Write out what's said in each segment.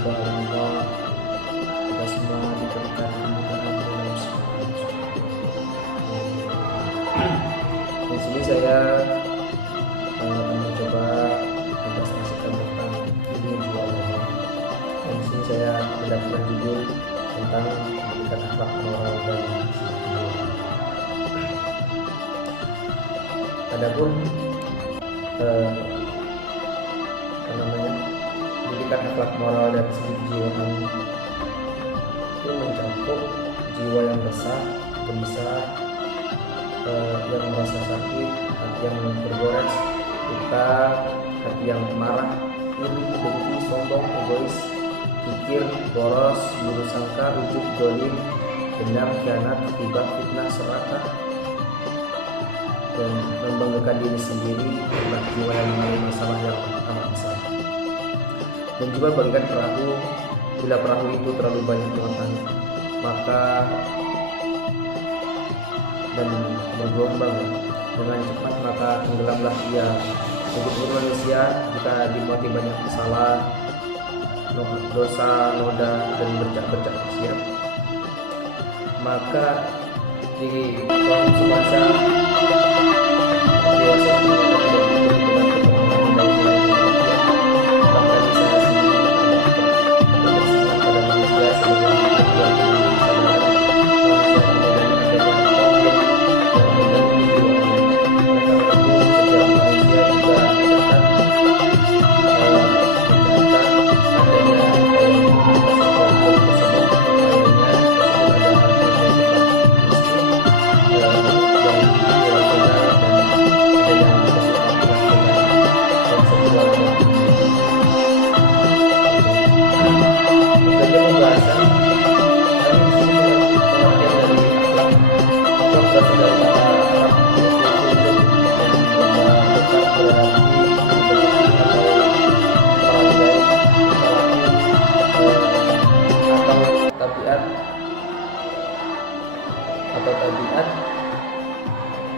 semoga Allah kita semua diberikan kemudahan dalam segala sesuatu. Di sini saya akan mencoba mempresentasikan tentang ilmu jiwa. Dan di sini saya mendapatkan judul tentang pendidikan akhlak moral dan jiwa. Adapun pendidikan akhlak moral dan kejiwaan itu mencakup jiwa yang besar, gelisah, yang merasa sakit, hati yang bergores, luka, hati yang marah, iri, dengki, sombong, egois, kikir, boros, buruk sangka, ujub, dolim, dendam, khianat, ghibah, fitnah, serakah, dan membanggakan diri sendiri adalah jiwa yang mengalami masalah yang amat besar. Dan juga bagikan perahu, bila perahu itu terlalu banyak muatan, maka dan bergelombang dengan cepat, maka tenggelamlah ia. Untuk manusia jika dimuati banyak kesalahan, dosa, noda, dan bercak-bercak maksiat, maka di kaum semasa biasa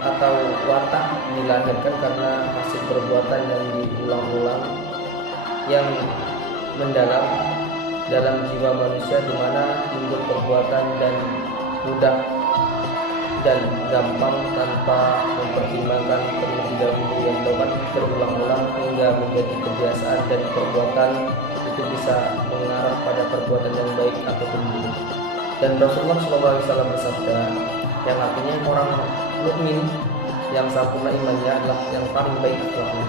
atau watak dilahirkan karena hasil perbuatan yang diulang-ulang yang mendalam dalam jiwa manusia, di mana timbul perbuatan dan mudah dan gampang tanpa mempertimbangkan terlebih dahulu, yang dapat berulang-ulang hingga menjadi kebiasaan, dan perbuatan itu bisa mengarah pada perbuatan yang baik ataupun buruk. Dan Rasulullah SAW bersabda, yang artinya orang mukmin yang sempurna imannya adalah yang paling baik akhlaknya.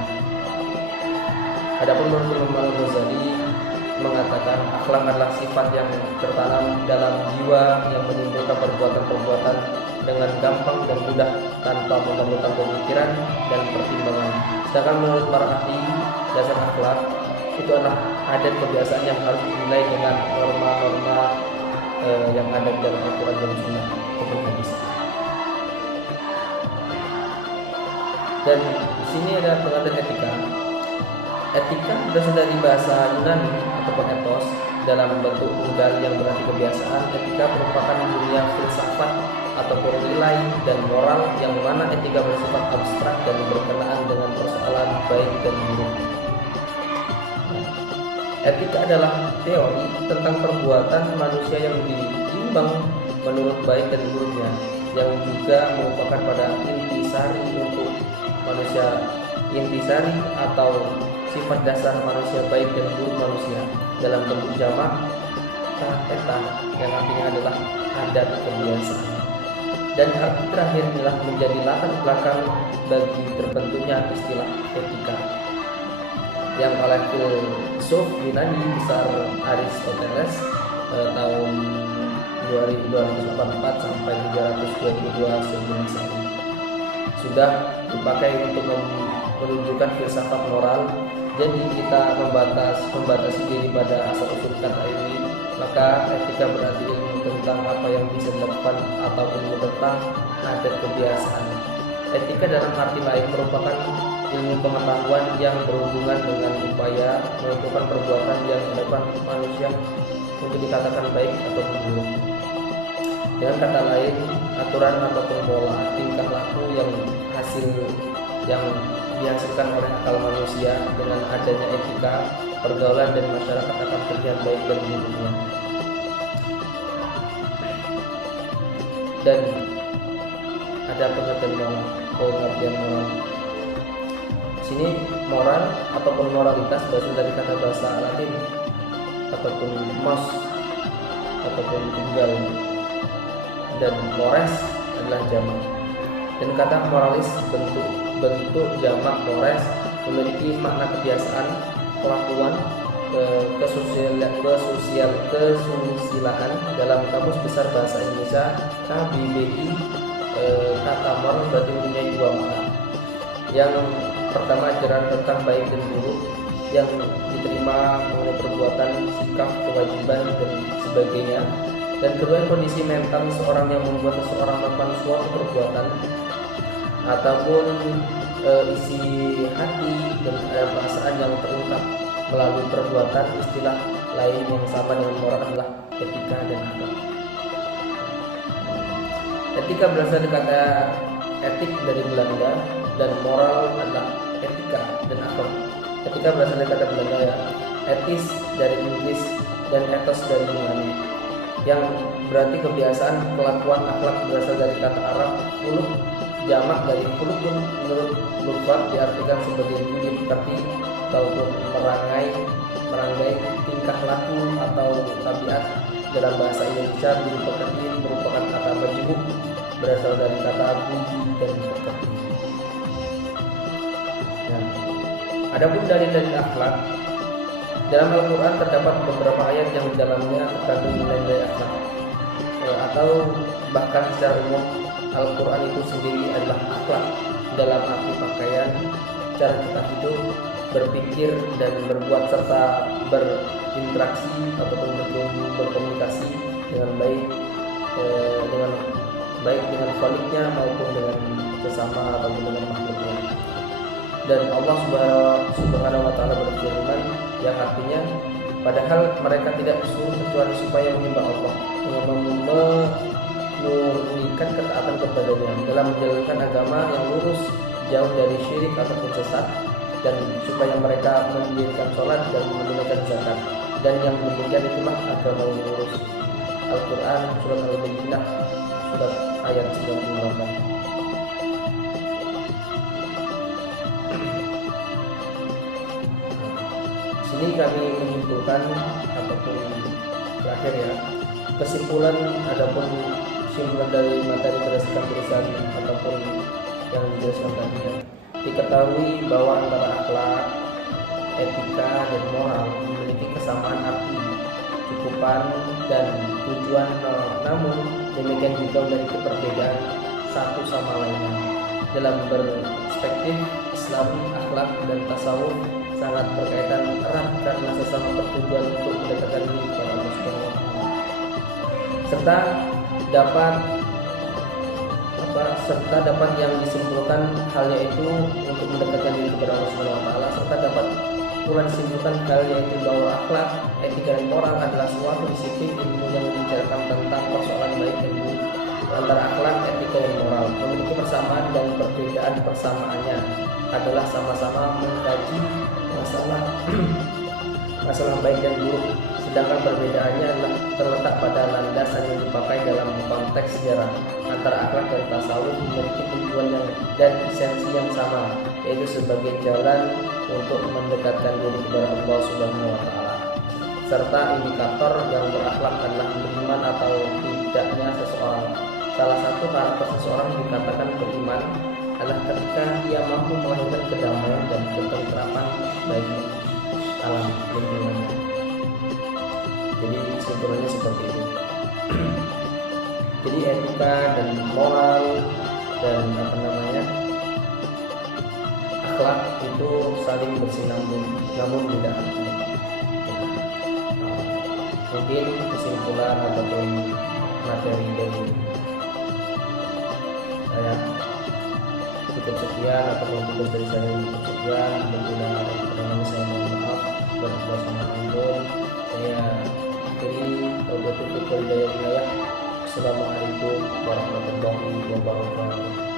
Adapun menurut Imam Al-Ghazali mengatakan akhlak adalah sifat yang tertanam dalam jiwa yang menimbulkan perbuatan-perbuatan dengan gampang dan mudah tanpa memerlukan pemikiran dan pertimbangan. Sedangkan menurut para ahli dasar akhlak itu adalah adat kebiasaan yang harus dinilai dengan norma-norma yang ada dalam Al-Quran dan Sunnah maupun hadis. Dan di sini ada pengertian etika. Etika berasal dari bahasa Yunani ataupun ethos dalam bentuk tunggal yang berarti kebiasaan. Etika merupakan dunia filsafat ataupun nilai dan moral, yang mana etika bersifat abstrak dan berkenaan dengan persoalan baik dan buruk. Etika adalah teori tentang perbuatan manusia yang ditimbang menurut baik dan buruknya, yang juga merupakan pada intisari untuk manusia, intisari atau sifat dasar manusia baik dan buruk manusia dalam bentuk jamak eta, yang artinya adalah adat kebiasaan. Dan arti terakhir inilah menjadi latar belakang bagi terbentuknya istilah etika, yang oleh filsuf Yunani besar Aristoteles tahun 244 sampai 322 sebelum Masehi sudah dipakai untuk menunjukkan filsafat moral. Jadi kita membatasi diri pada asal-usul kata ini, maka etika berarti ilmu tentang apa yang bisa dilakukan atau ilmu tentang adat kebiasaan. Etika dalam arti lain merupakan ilmu pengetahuan yang berhubungan dengan upaya menentukan perbuatan yang dilakukan manusia untuk dikatakan baik atau buruk. Dengan kata lain, aturan ataupun pola tingkah laku yang dihasilkan oleh akal manusia. Dengan adanya etika, pergaulan dan masyarakat akan terlihat baik dan buruknya. Dan ada pengertian moral. Sini moral ataupun moralitas berasal dari kata bahasa Latin ataupun mos ataupun tunggal, dan mores adalah jamak. Dan kata moralis bentuk jamak mores memiliki makna kebiasaan, kelakuan, kesusilaan. Dalam Kamus Besar Bahasa Indonesia KBBI, kata moral berarti mempunyai dua makna. Yang pertama, ajaran tentang baik dan buruk yang diterima mengenai perbuatan, sikap, kewajiban dan sebagainya. Dan kedua, kondisi mental seseorang yang membuat seseorang melakukan suatu perbuatan ataupun isi hati dan perasaan yang terungkap melalui perbuatan. Istilah lain yang sama dengan moral adalah etika dan akhlak. Etika berasal dari kata etik dari Belanda, dan moral adalah etika dan akhlak. Etika berasal dari kata Belanda ya, etis dari Inggris, dan etos dari Yunani, yang berarti kebiasaan, kelakuan. Akhlak berasal dari kata Arab khuluq, jamak dari khuluqun. Menurut Lughat diartikan sebagai budi pekerti ataupun merangkai tingkah laku atau tabiat. Dalam bahasa Indonesia, budi pekerti merupakan kata majmuk berasal dari kata budi dan pekerti. Adapun dalil-dalil akhlak, dalam Al-Quran terdapat beberapa ayat yang di dalamnya terkandung nilai-nilai akhlak, atau bahkan secara umum Al-Quran itu sendiri adalah akhlak dalam arti pakaian, cara kita hidup, berpikir dan berbuat, serta berinteraksi ataupun berkomunikasi dengan baik dengan khaliknya maupun dengan sesama ataupun dengan makhluknya. Dan Allah Subhanahu wa Ta'ala berfirman yang artinya, padahal mereka tidak disuruh kecuali supaya menyembah Allah, memurnikan ketaatan kepadanya dalam menjalankan agama yang lurus, jauh dari syirik ataupun sesat, dan supaya mereka mendirikan sholat dan menunaikan zakat. Dan yang demikian itulah agama yang lurus. Al-Quran surat Al-Baqarah surat ayat 98. Ini kami menyimpulkan ataupun terakhir ya, kesimpulan adapun kesimpulan dari materi berdasarkan tulisan ataupun yang dijelaskan tadi ya. Diketahui bahwa antara akhlak, etika dan moral memiliki kesamaan arti, cukupan dan tujuan, namun demikian juga memiliki perbedaan satu sama lainnya. Dalam perspektif Islam, akhlak dan tasawuf sangat berkaitan erat karena sesama bertujuan untuk mendekatkan diri kepada Allah Subhanahu wa Ta'ala, serta dapat yang disimpulkan halnya itu untuk mendekatkan diri kepada Allah Subhanahu wa Ta'ala, serta dapat pula disimpulkan hal yaitu bahwa akhlak, etika dan moral adalah suatu disiplin ilmu yang membicarakan tentang persoalan baik dan buruk. Antara akhlak, etika dan moral memiliki persamaan, dan perbedaan persamaannya adalah sama-sama mengkaji masalah baik dan buruk, sedangkan perbedaannya adalah terletak pada landasan yang dipakai dalam konteks sejarah. Antara akhlak dan tasawuf memiliki tujuan dan esensi yang sama, yaitu sebagai jalan untuk mendekatkan diri kepada Allah Subhanahu wa Ta'ala. Serta indikator yang berakhlak adalah beriman atau tidaknya seseorang. Salah satu karakter seseorang dikatakan beriman adalah ketika ia mampu melahirkan kedamaian dan ketentraman bagi alam lingkungannya. Jadi kesimpulannya seperti itu. Jadi etika dan moral dan akhlak itu saling bersinambung, namun tidak mungkin kesimpulan ataupun materi dari saya cukup sekian, ataupun tugas dari saya cukup sekian. Bila ada kekurangan saya mohon maaf. Wassalamualaikum. Saya akhiri wabillahi taufiq wal hidayah. Assalamualaikum warahmatullahi wabarakatuh.